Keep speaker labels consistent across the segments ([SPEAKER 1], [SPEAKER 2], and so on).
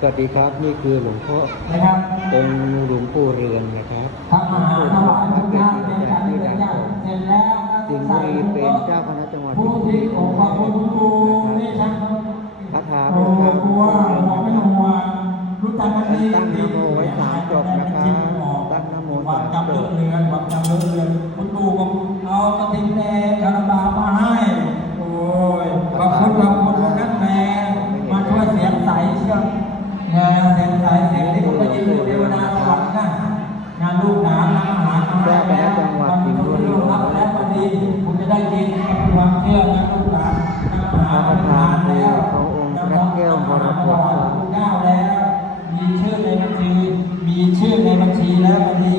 [SPEAKER 1] สวัสดีครับนี่คือหลวงพ่อ
[SPEAKER 2] นะครับ
[SPEAKER 1] องค์หลวงปู่เรือนนะครับ
[SPEAKER 2] พระมหาถวายพระเจ้าเป็นการที่เป็นเจ้าเสร็จแล้ว
[SPEAKER 1] สิงห์บุรีเป็นเจ้าคณะจังหวัด
[SPEAKER 2] ผู้ที่องค์พระพุทธครูนี่ท่าน
[SPEAKER 1] พระธา
[SPEAKER 2] โอ้
[SPEAKER 1] พุทธ
[SPEAKER 2] กลัวมองไม่ห่วงรู้จักกันดี
[SPEAKER 1] ตั้งนะโมไว้สามจบนะครับตั้งนะโม
[SPEAKER 2] วั
[SPEAKER 1] สานม
[SPEAKER 2] จำ
[SPEAKER 1] จ
[SPEAKER 2] เรื่อบงเรือนวัดจำเรื่องเรือน ลายเสียงที่ผมก็ยินดีเทวดาสวรรค์นะงานลูกหลานอาหารมาให้แล้วทำทุกเรื่องรับแล้วพอดีผมจะได้กินความเชื่อนะลูกหลานอาหารทานแล้วเจ้าแล้ว มีชื่อในบัญชีมีชื่อในบัญชีแล้วพอดี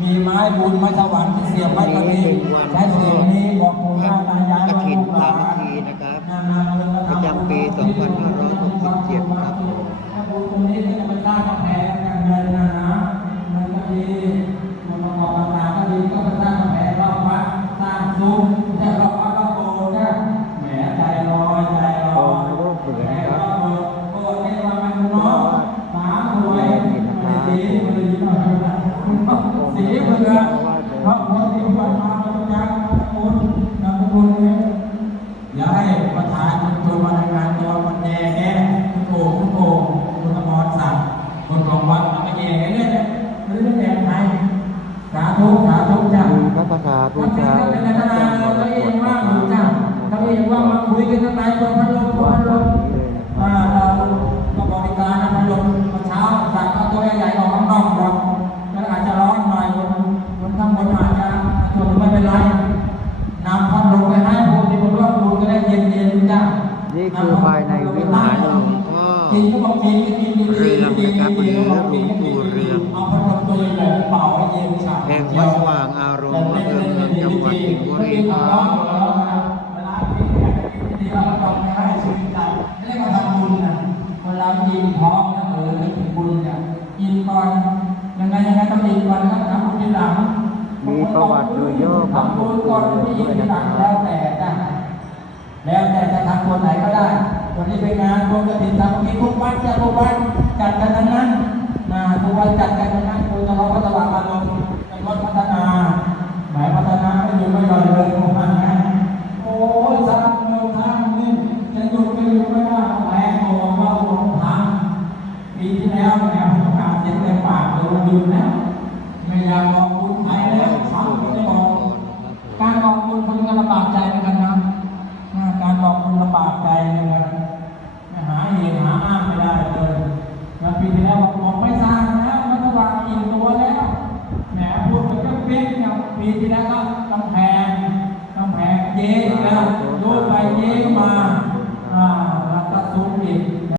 [SPEAKER 2] มีไม้บุญไม้สวรรค์ที่เสียบไว้ก็ดีใช้เสียงนี้บอกปู่ย่าตายายลูกหลา
[SPEAKER 1] นนะครับประจำปี2567
[SPEAKER 2] ธุสาธุจ้า
[SPEAKER 1] มีพระประธานพุท
[SPEAKER 2] ท่าน
[SPEAKER 1] ธ
[SPEAKER 2] เป็นเป็นทนายเราเองว่าหรือจ้าเราเองว่ามาคุยกันตั้งแต่ตอนพัดลมพัดลมว่าเราก็บริการพัดลมมาเช้าจากตัวใหญ่ๆออกข้างนอกหรอกแล้วอาจจะร้อนหน่อยคนคนข้างบนอาจจะชวนไม่เป็นไรนำพัดลมไปให้พวกที่มาร่วมบุญก็ได้เย็นๆจ้า
[SPEAKER 1] นี่คือภายในวิหารหลวงพ่อ
[SPEAKER 2] กินก็บอกกินก็กินดีๆ
[SPEAKER 1] เรืองนะครับ แห่งวัดสว่างอารมณ์อำเภอเมืองจังหวัดสิงห์บุรีครับ
[SPEAKER 2] เวลากินเนี่ยดีเราก็ต้องให้ชื่นใจไม่ได้มาทำบุญนะเวลากินพร้อมนะเออนึกถึงบุญเนี่ยกินก่อนยังไงยังไงต้องกินก่อนนะครับทำบุญทีหลัง
[SPEAKER 1] มีประวัติโดยย่อของหลวงปู่เรืองด้วยนะครับ
[SPEAKER 2] แล้วแต่นะแล้วแต่จะทำคนไหนก็ได้วันนี้เป็นงานรวมกระถิ่นทำกินทุกวัดจะทุกวัดจัดกันทั้งนั้นนะทุกวันจัด ปากเลยว่าหยุดแล้วไม่อยากบอกบุญใครแล้วสามคนจะบอกการบอกบุญคนก็ลำบากใจเหมือนกันนะการบอกบุญลำบากใจเหมือนกันหาเหตุหาอ้างไม่ได้เลยแล้วปีที่แล้วบอกบอกไม่สร้างแล้วมัตวางอิ่มตัวแล้วแหมพูดมันก็เป๊ะเนี่ยปีที่แล้วก็กำแพงกำแพงเจ๊อีกแล้ว
[SPEAKER 1] ส